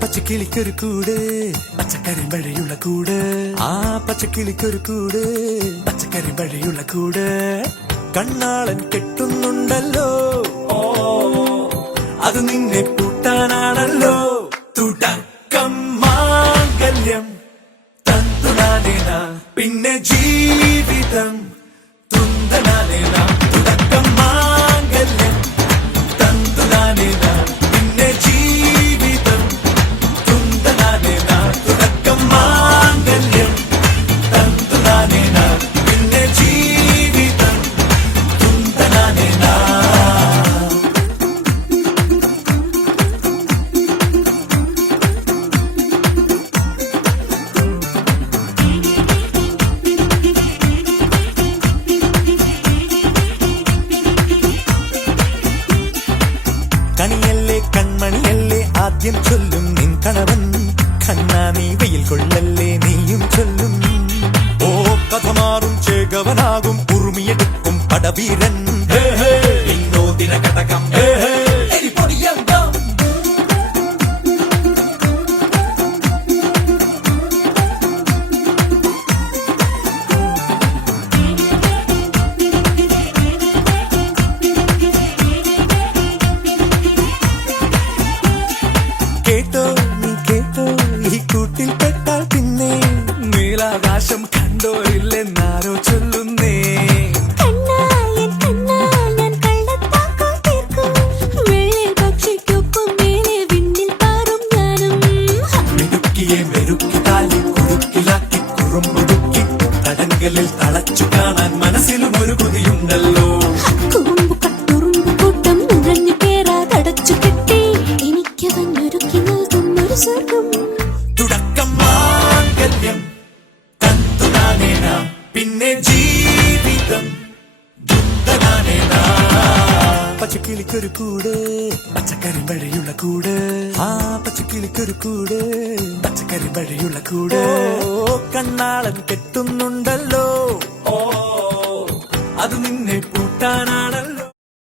പച്ചക്കിളിക്കൊരു കൂട് പച്ചക്കറി വഴിയുള്ള കൂട് ആ പച്ചക്കിളിക്കൊരു കൂട് പച്ചക്കറി വഴിയുള്ള കൂട് കണ്ണാളൻ കെട്ടുന്നുണ്ടല്ലോ അത് നിന്നെ പൂട്ടാനാണല്ലോ തുടക്കം മാംഗല്യം തന്തുനാനേന പിന്നെ ജീവിതം തുന്തനാനേന തുടക്കം മാംഗല്യം തന്തുനാനേന പിന്നെ ജീവിതം തുന്തനാനേന തുടക്കം മാംഗല്യം തന്തുനാനേന പിന്നെ ജീവിതം തുന്തനാനേന. കണിയല്ലേ കൺമണിയല്ലേ ആദ്യം ചൊല്ലും നിൻ കണവൻ കണ്ണാ നീ വെയിൽ കൊള്ളല്ലേ നീയും ചൊല്ലും ഓ കഥ മാറും ചേകവനാകും ഉറുമിയെടുക്കും പടവീരൻ വിനോദിന കടകം എരിപൊടിയങ്കം. കേട്ടോ നീ കേട്ടോ ഈ കൂട്ടിൽ പെട്ടാൽ പിന്നെ നീലാകാശം കണ്ടോരില്ലെന്നാരോ ചൊല്ലുന്നേ. മിടുക്കിയെ മെരുക്കി താലി കുറുക്കിലാക്കി കുറുമ്പുടുക്കി തടങ്കലിൽ തളച്ചു കാണാൻ മനസ്സിലും ഒരു കൊതിയുണ്ടല്ലോ. തുടക്കം മാംഗല്യം തന്തുനാനേന പിന്നെ ജീവിതം തുന്തനാനേന. പച്ചക്കിളിക്കൊരു കൂട് പച്ചക്കറി വഴിയുള്ള കൂട് ആ പച്ചക്കിളിക്കൊരു കൂട് പച്ചക്കറി വഴിയുള്ള കൂട് കണ്ണാളൻ കെട്ടുന്നുണ്ടല്ലോ അത് നിന്നെ പൂട്ടാനാണല്ലോ.